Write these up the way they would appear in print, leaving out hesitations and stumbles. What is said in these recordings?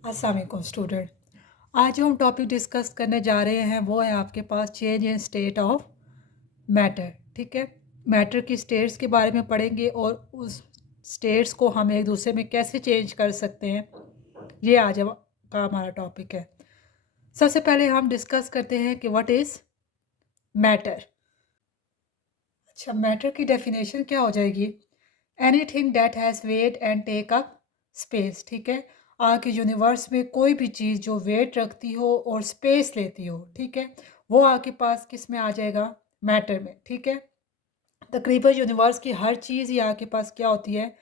अस्सलाम वालेकुम स्टूडेंट। आज जो हम टॉपिक डिस्कस करने जा रहे हैं वो है आपके पास change in state of matter. ठीक है, मैटर की स्टेट्स के बारे में पढ़ेंगे और उस स्टेट्स को हम एक दूसरे में कैसे चेंज कर सकते हैं, ये आज का हमारा टॉपिक है। सबसे पहले हम डिस्कस करते हैं कि व्हाट इज़ मैटर। अच्छा, मैटर की डेफिनेशन क्या हो जाएगी? Anything that has weight and take up space. ठीक है, आज के यूनिवर्स में कोई भी चीज़ जो वेट रखती हो और स्पेस लेती हो, ठीक है, वो आपके पास किस में आ जाएगा? मैटर में। ठीक है, तकरीबन यूनिवर्स की हर चीज़ ही आपके पास क्या होती है?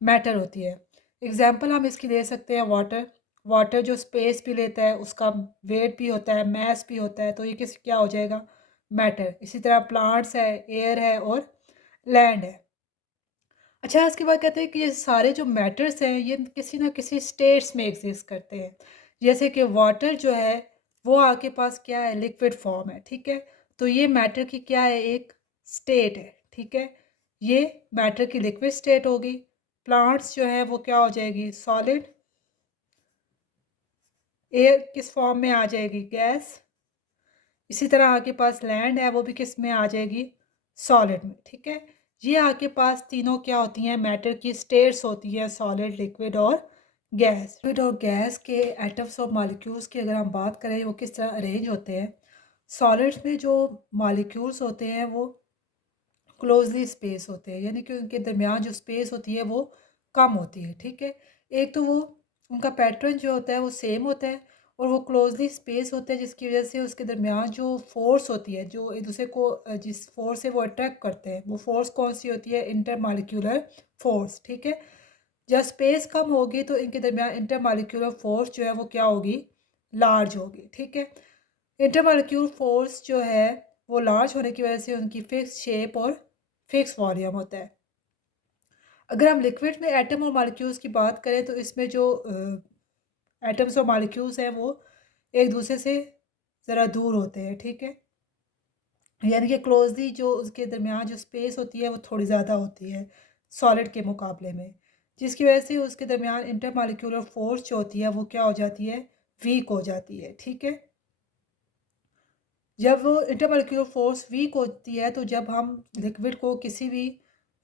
मैटर होती है। एग्जाम्पल हम इसकी ले सकते हैं वाटर। वाटर जो स्पेस भी लेता है, उसका वेट भी होता है, मैस भी होता है, तो ये किस क्या हो जाएगा? मैटर। इसी तरह प्लांट्स है, एयर है और लैंड है। अच्छा, इसके बाद कहते हैं कि ये सारे जो मैटर्स हैं ये किसी ना किसी स्टेट्स में एग्जिस्ट करते हैं। जैसे कि वाटर जो है वो आपके पास क्या है? लिक्विड फॉर्म है। ठीक है, तो ये मैटर की क्या है? एक स्टेट है। ठीक है, ये मैटर की लिक्विड स्टेट होगी। प्लांट्स जो है वो क्या हो जाएगी? सॉलिड। एयर किस फॉर्म में आ जाएगी? गैस। इसी तरह आपके पास लैंड है, वो भी किस में आ जाएगी? सॉलिड में। ठीक है, ये आपके पास तीनों क्या होती हैं? मैटर की स्टेट्स होती हैं, सॉलिड, लिक्विड और गैस। लिक्विड और गैस के एटम्स और मॉलिक्यूल्स की अगर हम बात करें वो किस तरह अरेंज होते हैं। सॉलिड्स में जो मॉलिक्यूल्स होते हैं वो क्लोजली स्पेस होते हैं, यानी कि उनके दरमियान जो स्पेस होती है वो कम होती है। ठीक है, एक तो वो उनका पैटर्न जो होता है वो सेम होता है और वो क्लोजली स्पेस होते हैं, जिसकी वजह से उसके दरमियान जो फोर्स होती है, जो एक दूसरे को जिस फोर्स से वो अट्रैक्ट करते हैं, वो फोर्स कौन सी होती है? Intermolecular force. ठीक है, जब स्पेस कम होगी तो इनके दरमियान इंटरमॉलिक्यूलर फोर्स जो है वो क्या होगी? लार्ज होगी। ठीक है, इंटरमॉलिक्यूलर फोर्स जो है वो लार्ज होने की वजह से उनकी फिक्स शेप और फिक्स वॉल्यूम होता है। अगर हम लिक्विड में एटम और मॉलिक्यूल्स की बात करें तो इसमें जो एटम्स और मॉलिक्यूल्स हैं वो एक दूसरे से ज़रा दूर होते हैं। ठीक है, यानी कि क्लोजली जो उसके दरमियान जो स्पेस होती है वो थोड़ी ज़्यादा होती है सॉलिड के मुकाबले में, जिसकी वजह से उसके दरमियान इंटरमॉलिक्यूलर फोर्स जो होती है वो क्या हो जाती है? वीक हो जाती है। ठीक है, जब वो इंटरमॉलिक्यूलर फोर्स वीक होती है तो जब हम लिक्विड को किसी भी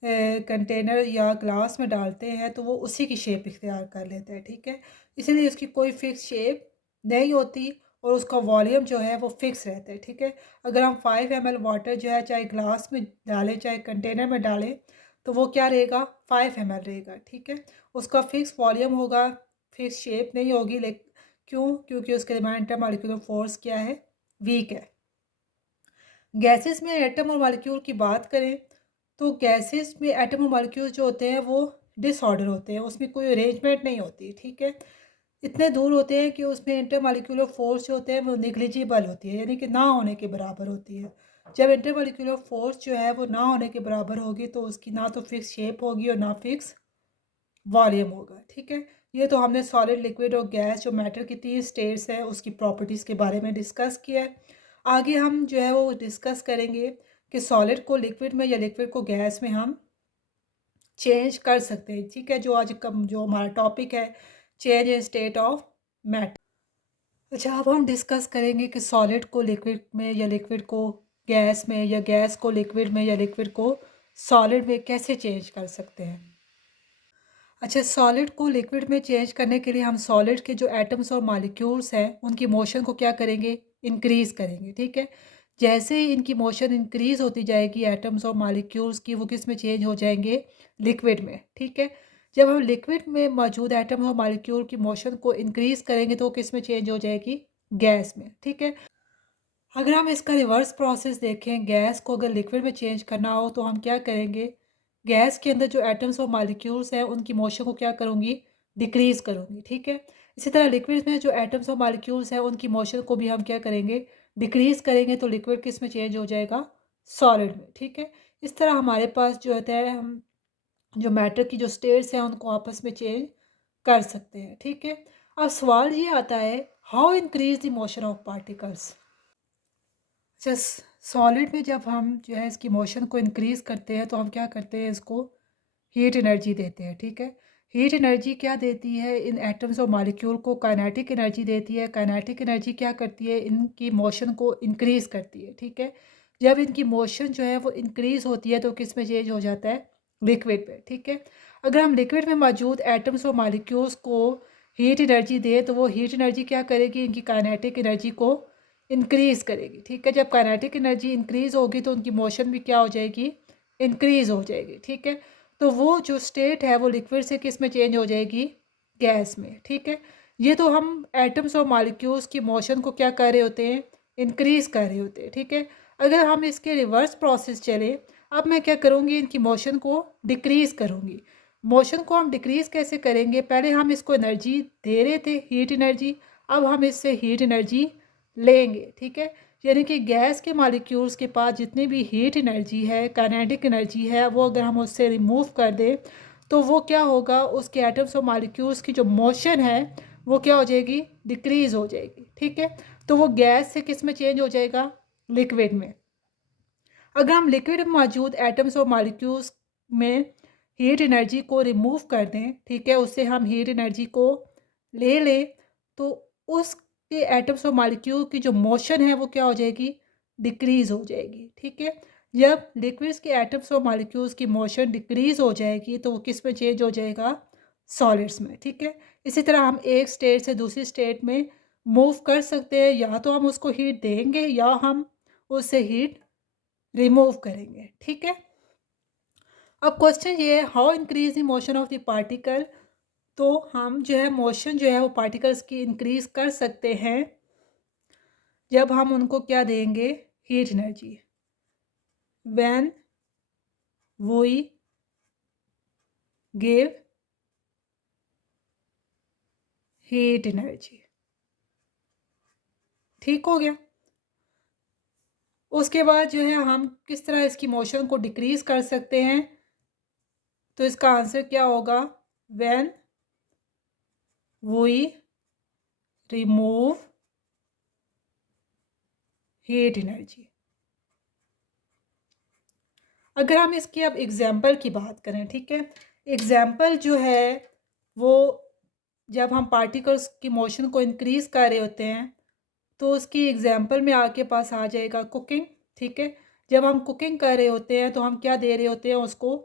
कंटेनर या ग्लास में डालते हैं तो वो उसी की शेप इख्तियार कर लेता है। ठीक है, इसीलिए उसकी कोई फिक्स शेप नहीं होती और उसका वॉल्यूम जो है वो फिक्स रहता है। ठीक है, अगर हम 5 ml वाटर जो है चाहे ग्लास में डालें चाहे कंटेनर में डालें तो वो क्या रहेगा? 5 ml रहेगा। ठीक है, उसका फिक्स वॉल्यूम होगा, फिक्स शेप नहीं होगी। लेकिन क्यों? क्योंकि उसके दरमियान इंटरमॉलिक्यूलर फोर्स क्या है? वीक है। गैसेस में एटम और मॉलिक्यूल की बात करें तो गैसेस में एटम और मॉलिक्यूल जो होते हैं वो डिसऑर्डर होते हैं, उसमें कोई अरेंजमेंट नहीं होती। ठीक है, इतने दूर होते हैं कि उसमें इंटरमॉलिक्यूलर फोर्स जो होते हैं वो निग्लिजिबल होती है, यानी कि ना होने के बराबर होती है। जब इंटरमॉलिक्यूलर फोर्स जो है वो ना होने के बराबर होगी तो उसकी ना तो फिक्स शेप होगी और ना फिक्स वॉल्यूम होगा। ठीक है, ये तो हमने सॉलिड, लिक्विड और गैस जो मैटर की 3 स्टेट्स है उसकी प्रॉपर्टीज़ के बारे में डिस्कस किया है। आगे हम जो है वो डिस्कस करेंगे कि सॉलिड को लिक्विड में या लिक्विड को गैस में हम चेंज कर सकते हैं। ठीक है, जो आज कम जो हमारा टॉपिक है change in state of matter. अच्छा, अब हम डिस्कस करेंगे कि सॉलिड को लिक्विड में या लिक्विड को गैस में या गैस को लिक्विड में या लिक्विड को सॉलिड में कैसे चेंज कर सकते हैं। अच्छा, सॉलिड को लिक्विड में चेंज करने के लिए हम सॉलिड के जो एटम्स और मॉलिक्यूल्स हैं उनकी मोशन को क्या करेंगे? इंक्रीज़ करेंगे। ठीक है, जैसे ही इनकी मोशन इंक्रीज़ होती जाएगी एटम्स और मॉलिक्यूल्स की, वो किस में चेंज हो जाएंगे? लिक्विड में। ठीक है, जब हम लिक्विड में मौजूद एटम और मॉलिक्यूल की मोशन को इंक्रीज़ करेंगे तो वो किस में चेंज हो जाएगी? गैस में। ठीक है, अगर हम इसका रिवर्स प्रोसेस देखें, गैस को अगर लिक्विड में चेंज करना हो तो हम क्या करेंगे? गैस के अंदर जो एटम्स और मॉलिक्यूल्स हैं उनकी मोशन को क्या करूँगी? डिक्रीज़ करूँगी। ठीक है, इसी तरह लिक्विड में जो एटम्स और मॉलिक्यूल्स हैं उनकी मोशन को भी हम क्या करेंगे? डिक्रीज़ करेंगे, तो लिक्विड किस में चेंज हो जाएगा? सॉलिड में। ठीक है, इस तरह हमारे पास जो होता है हम जो मैटर की जो स्टेट्स हैं उनको आपस में चेंज कर सकते हैं। ठीक है, अब सवाल ये आता है, how increase the motion of particles. जस सॉलिड में जब हम जो है इसकी मोशन को इंक्रीज़ करते हैं तो हम क्या करते हैं? इसको हीट एनर्जी देते हैं। ठीक है, हीट एनर्जी क्या देती है इन एटम्स और मॉलिक्यूल को? काइनेटिक एनर्जी देती है। काइनेटिक एनर्जी क्या करती है? इनकी मोशन को इंक्रीज़ करती है, ठीक है। जब इनकी मोशन जो है वो इंक्रीज़ होती है तो किस में चेंज हो जाता है? लिक्विड में, ठीक है। अगर हम लिक्विड में मौजूद एटम्स और मॉलिक्यूल्स को हीट एनर्जी दें तो वो हीट एनर्जी क्या करेगी? इनकी काइनेटिक एनर्जी को इंक्रीज़ करेगी, ठीक है। जब काइनेटिक एनर्जी इंक्रीज़ होगी तो उनकी मोशन भी क्या हो जाएगी? इंक्रीज़ हो जाएगी, ठीक है। तो वो जो स्टेट है वो लिक्विड से किस में चेंज हो जाएगी? गैस में, ठीक है। ये तो हम एटम्स और मॉलिक्यूल्स की मोशन को क्या कर रहे होते हैं? इंक्रीज़ कर रहे होते हैं, ठीक है। अगर हम इसके रिवर्स प्रोसेस चले, अब मैं क्या करूँगी? इनकी मोशन को डिक्रीज़ करूँगी। मोशन को हम डिक्रीज़ कैसे करेंगे? पहले हम इसको एनर्जी दे रहे थे, हीट एनर्जी, अब हम इससे हीट एनर्जी लेंगे, ठीक है। यानी कि गैस के मॉलिक्यूल्स के पास जितनी भी हीट एनर्जी है, काइनेटिक एनर्जी है, वो अगर हम उससे रिमूव कर दें तो वो क्या होगा? उसके एटम्स और मॉलिक्यूल्स की जो मोशन है वो क्या हो जाएगी? डिक्रीज़ हो जाएगी, ठीक है। तो वो गैस से किस में चेंज हो जाएगा? लिक्विड में। अगर हम लिक्विड में मौजूद एटम्स और मॉलिक्यूल्स में हीट एनर्जी को रिमूव कर दें, ठीक है, उससे हम हीट एनर्जी को ले लें तो उसके एटम्स और मॉलिक्यूल की जो मोशन है वो क्या हो जाएगी? डिक्रीज़ हो जाएगी, ठीक है। जब लिक्विड्स के एटम्स और मॉलिक्यूल्स की मोशन डिक्रीज़ हो जाएगी तो वो किस में चेंज हो जाएगा? सॉलिड्स में, ठीक है। इसी तरह हम एक स्टेट से दूसरी स्टेट में मूव कर सकते हैं, या तो हम उसको हीट देंगे या हम उससे हीट रिमूव करेंगे, ठीक है। अब क्वेश्चन ये है, how increase the motion of the particle? तो हम जो है मोशन जो है वो पार्टिकल्स की इंक्रीज कर सकते हैं जब हम उनको क्या देंगे? Heat energy. When we give heat energy, ठीक हो गया। उसके बाद जो है हम किस तरह इसकी मोशन को डिक्रीज कर सकते हैं? तो इसका आंसर क्या होगा? When we remove heat energy. अगर हम इसकी अब एग्जाम्पल की बात करें, ठीक है, एग्जाम्पल जो है वो जब हम पार्टिकल्स की मोशन को इंक्रीज़ कर रहे होते हैं तो उसकी एग्जाम्पल में आपके पास आ जाएगा कुकिंग, ठीक है। जब हम कुकिंग कर रहे होते हैं तो हम क्या दे रहे होते हैं? उसको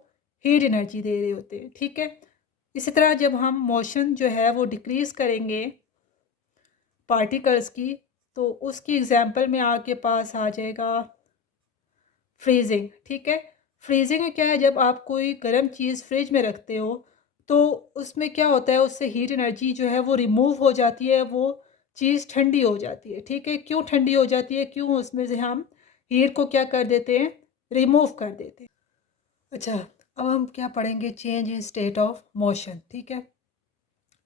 हीट एनर्जी दे रहे होते हैं, ठीक है। इसी तरह जब हम मोशन जो है वो डिक्रीज़ करेंगे पार्टिकल्स की तो उसकी एग्जाम्पल में आपके पास आ जाएगा फ्रीजिंग, ठीक है। फ्रीजिंग में क्या है? जब आप कोई गर्म चीज़ फ्रिज में रखते हो तो उसमें क्या होता है? उससे हीट एनर्जी जो है वो रिमूव हो जाती है, वो चीज़ ठंडी हो जाती है, ठीक है। क्यों ठंडी हो जाती है? क्यों उसमें से हम हीट को क्या कर देते हैं? रिमूव कर देते हैं। अच्छा, अब हम क्या पढ़ेंगे? Change in state of motion, ठीक है।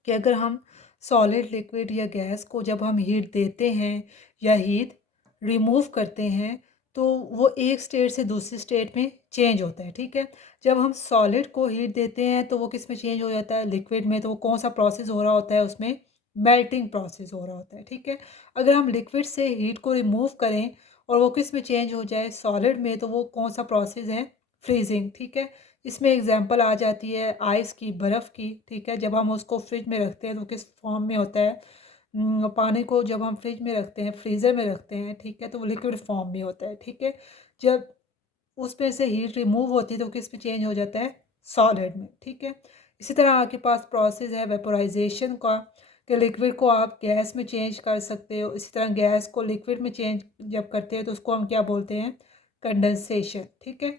कि अगर हम सॉलिड, लिक्विड या गैस को जब हम हीट देते हैं या हीट रिमूव करते हैं तो वो एक स्टेट से दूसरी स्टेट में चेंज होता है, ठीक है। जब हम सॉलिड को हीट देते हैं तो वो किस में चेंज हो जाता है? लिक्विड में। तो वो कौन सा प्रोसेस हो रहा होता है? उसमें मेल्टिंग प्रोसेस हो रहा होता है, ठीक है। अगर हम लिक्विड से हीट को रिमूव करें और वो किस में चेंज हो जाए? सॉलिड में। तो वो कौन सा प्रोसेस है? फ्रीजिंग, ठीक है। इसमें एग्जांपल आ जाती है आइस की, बर्फ़ की, ठीक है। जब हम उसको फ्रिज में रखते हैं तो किस फॉर्म में होता है? पानी को जब हम फ्रिज में रखते हैं, फ्रीज़र में रखते हैं, ठीक है, तो वो लिक्विड फॉर्म में होता है, ठीक है। जब उसमें से हीट रिमूव होती है तो किस में चेंज हो जाता है? सॉलिड में, ठीक है। इसी तरह आपके पास प्रोसेस है वेपोराइजेशन का, कि लिक्विड को आप गैस में चेंज कर सकते हो। इसी तरह गैस को लिक्विड में चेंज जब करते हैं तो उसको हम क्या बोलते हैं? कंडेंसेशन, ठीक है।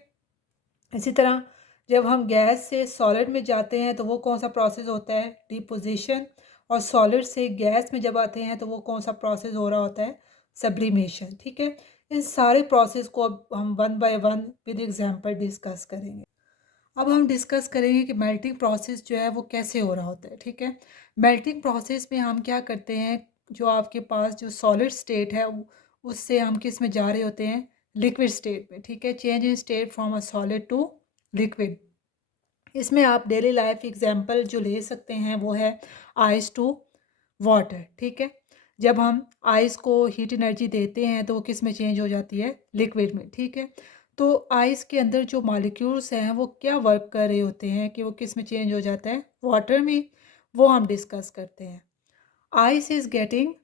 इसी तरह जब हम गैस से सॉलिड में जाते हैं तो वो कौन सा प्रोसेस होता है? डिपोजिशन। और सॉलिड से गैस में जब आते हैं तो वो कौन सा प्रोसेस हो रहा होता है? सब्लिमेशन, ठीक है। इन सारे प्रोसेस को अब हम one by one with example discuss करेंगे। अब हम डिस्कस करेंगे कि मेल्टिंग प्रोसेस जो है वो कैसे हो रहा होता है, ठीक है। मेल्टिंग प्रोसेस में हम क्या करते हैं? जो आपके पास जो सॉलिड स्टेट है उससे हम किस में जा रहे होते हैं? लिक्विड स्टेट में, ठीक है। Change in state from a solid to liquid. इसमें आप डेली लाइफ एग्जांपल जो ले सकते हैं वो है आइस टू वाटर, ठीक है। जब हम आइस को हीट एनर्जी देते हैं तो वो किस में चेंज हो जाती है? लिक्विड में, ठीक है। तो आइस के अंदर जो मॉलिक्यूल्स हैं वो क्या वर्क कर रहे होते हैं कि वो किस में चेंज हो जाता है, वाटर में, वो हम डिस्कस करते हैं। Ice is getting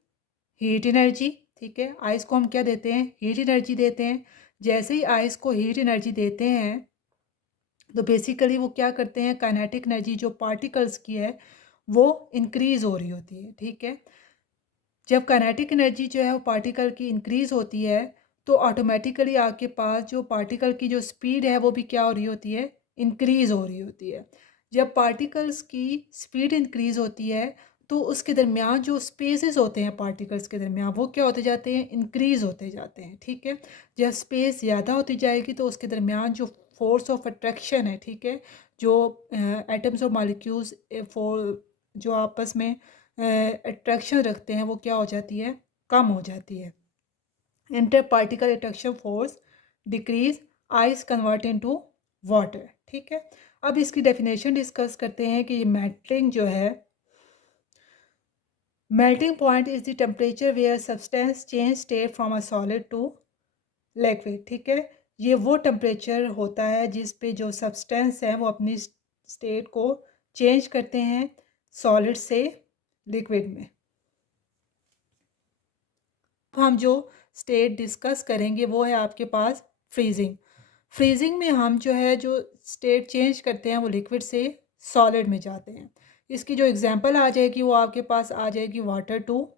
heat energy, ठीक है। आइस को हम क्या देते हैं, हीट एनर्जी देते हैं। जैसे ही आइस को हीट एनर्जी देते हैं तो बेसिकली वो क्या करते हैं, काइनेटिक एनर्जी जो पार्टिकल्स की है वो इंक्रीज़ हो रही होती है, ठीक है। जब काइनेटिक एनर्जी जो है वो पार्टिकल की इंक्रीज़ होती है तो ऑटोमेटिकली आपके पास जो पार्टिकल की जो स्पीड है वो भी क्या हो रही होती है, इंक्रीज़ हो रही होती है। जब पार्टिकल्स की स्पीड इंक्रीज़ होती है तो उसके दरमियान जो स्पेसेस होते हैं पार्टिकल्स के दरमियान वो क्या होते जाते हैं, इंक्रीज़ होते जाते हैं, ठीक है। जब स्पेस ज़्यादा होती जाएगी तो उसके दरमियान जो फोर्स ऑफ अट्रैक्शन है, ठीक है, जो एटम्स और मॉलिक्यूल्स जो आपस में अट्रैक्शन रखते हैं वो क्या हो जाती है, कम हो जाती है। Inter particle attraction force decrease, ice convert into water, ठीक है। अब इसकी डेफिनेशन डिस्कस करते हैं कि ये मेल्टिंग जो है, melting point is the temperature where substance change state from a solid to liquid, ठीक है। ये वो टेम्परेचर होता है जिस पे जो सब्सटेंस है वो अपनी स्टेट को चेंज करते हैं सॉलिड से लिक्विड में। हम जो स्टेट डिस्कस करेंगे वो है आपके पास फ्रीजिंग। फ्रीजिंग में हम जो है जो स्टेट चेंज करते हैं वो लिक्विड से सॉलिड में जाते हैं। इसकी जो एग्जांपल आ जाएगी वो आपके पास आ जाएगी वाटर टू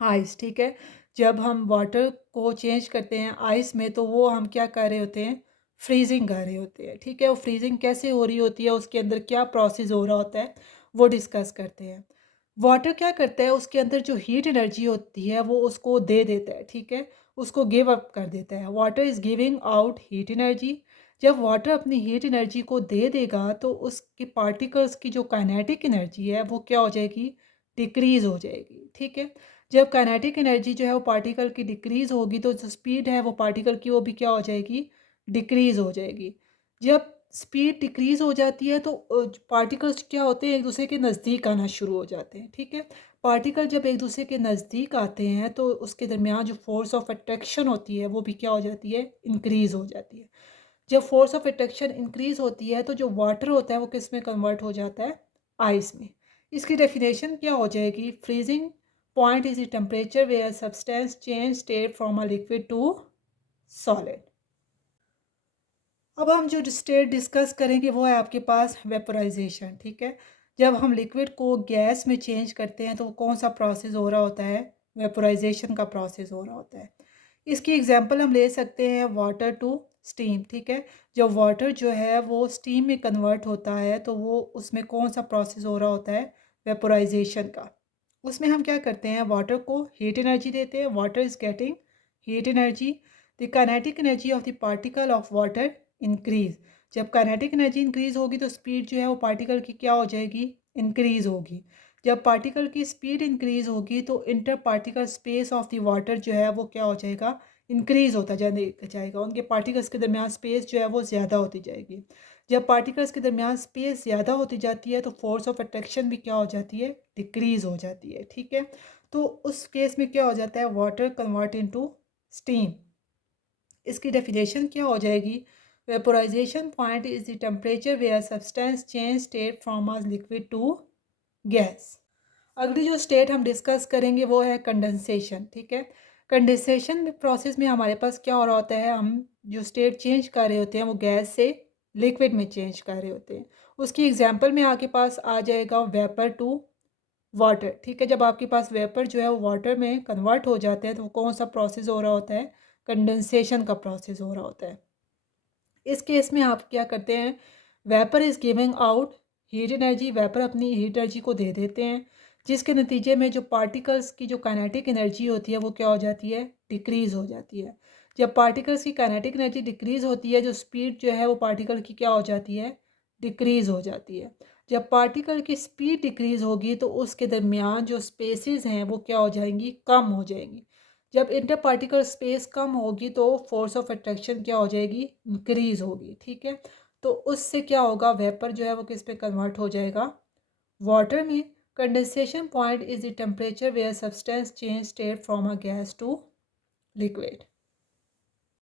आइस, ठीक है। जब हम वाटर को चेंज करते हैं आइस में तो वो हम क्या कर रहे होते हैं, फ्रीजिंग कर रहे होते हैं, ठीक है। वो फ्रीजिंग कैसे हो रही होती है, उसके अंदर क्या प्रोसेस हो रहा होता है वो डिस्कस करते हैं। वाटर क्या करता है, उसके अंदर जो हीट एनर्जी होती है वो उसको दे देता है, ठीक है, उसको गिव अप कर देता है। Water is giving out heat energy. जब वाटर अपनी हीट एनर्जी को दे देगा तो उसके पार्टिकल्स की जो काइनेटिक एनर्जी है वो क्या हो जाएगी, डिक्रीज़ हो जाएगी, ठीक है। जब काइनेटिक एनर्जी जो है वो पार्टिकल की डिक्रीज़ होगी तो जो स्पीड है वो पार्टिकल की वो भी क्या हो जाएगी, डिक्रीज़ हो जाएगी। जब स्पीड डिक्रीज़ हो जाती है तो पार्टिकल्स क्या होते हैं, एक दूसरे के नज़दीक आना शुरू हो जाते हैं, ठीक है। पार्टिकल जब एक दूसरे के नज़दीक आते हैं तो उसके दरमियान जो फोर्स ऑफ अट्रैक्शन होती है वो भी क्या हो जाती है, इंक्रीज़ हो जाती है। जब फोर्स ऑफ अट्रैक्शन इंक्रीज़ होती है तो जो वाटर होता है वो किस में कन्वर्ट हो जाता है, आइस में। इसकी डेफिनेशन क्या हो जाएगी, freezing point is the temperature where substance change state from a liquid to solid. अब हम जो स्टेट डिस्कस करेंगे वो है आपके पास वेपोराइजेशन, ठीक है। जब हम लिक्विड को गैस में चेंज करते हैं तो कौन सा प्रोसेस हो रहा होता है, वेपोराइजेशन का प्रोसेस हो रहा होता है। इसकी एग्जांपल हम ले सकते हैं वाटर टू स्टीम, ठीक है। जब वाटर जो है वो स्टीम में कन्वर्ट होता है तो वो उसमें कौन सा प्रोसेस हो रहा होता है, वेपोराइजेशन का। उसमें हम क्या करते हैं, वाटर को हीट एनर्जी देते हैं, water is getting heat energy. The kinetic energy of the particle of water increase. जब काइनेटिक एनर्जी इंक्रीज होगी तो स्पीड जो है वो पार्टिकल की क्या हो जाएगी, इंक्रीज होगी। जब पार्टिकल की स्पीड इंक्रीज होगी तो inter particle space of the water जो है वो क्या हो जाएगा, इंक्रीज होता जाएगा। उनके पार्टिकल्स के दरमियान स्पेस जो है वो ज़्यादा होती जाएगी। जब पार्टिकल्स के दरमियान स्पेस ज़्यादा होती जाती है तो फोर्स ऑफ अट्रैक्शन भी क्या हो जाती है, डिक्रीज हो जाती है, ठीक है। तो उस केस में क्या हो जाता है, वाटर कन्वर्ट इनटू स्टीम। इसकी डेफिनेशन क्या हो जाएगी, vaporisation point is the temperature where substance change state from a liquid to gas. अगली जो स्टेट हम डिस्कस करेंगे वो है कंडेंसेशन, ठीक है। कंडेंसेशन प्रोसेस में हमारे पास क्या हो रहा होता है, हम जो स्टेट चेंज कर रहे होते हैं वो गैस से लिक्विड में चेंज कर रहे होते हैं। उसकी एग्जांपल में आपके पास आ जाएगा वेपर टू वाटर, ठीक है। जब आपके पास वेपर जो है वो वाटर में कन्वर्ट हो जाते हैं तो वो कौन सा प्रोसेस हो रहा होता है, कंडेंसेशन का प्रोसेस हो रहा होता है। इस केस में आप क्या करते हैं, vapour is giving out heat energy, vapour अपनी हीट एनर्जी को दे देते हैं जिसके नतीजे में जो पार्टिकल्स की जो काइनेटिक एनर्जी होती है वो क्या हो जाती है, डिक्रीज़ हो जाती है। जब पार्टिकल्स की काइनेटिक एनर्जी डिक्रीज़ होती है जो स्पीड जो है वो पार्टिकल की क्या हो जाती है, डिक्रीज़ हो जाती है। जब पार्टिकल की स्पीड डिक्रीज़ होगी तो उसके दरमियान जो स्पेसेस हैं वो क्या हो जाएंगी, कम हो जाएंगी। जब इंटर पार्टिकल स्पेस कम होगी तो फोर्स ऑफ अट्रैक्शन क्या हो जाएगी, इंक्रीज होगी, ठीक है। तो उससे क्या होगा, वेपर जो है वो किस पे कन्वर्ट हो जाएगा, वाटर में। Condensation point is the temperature where substance change state from a gas to liquid.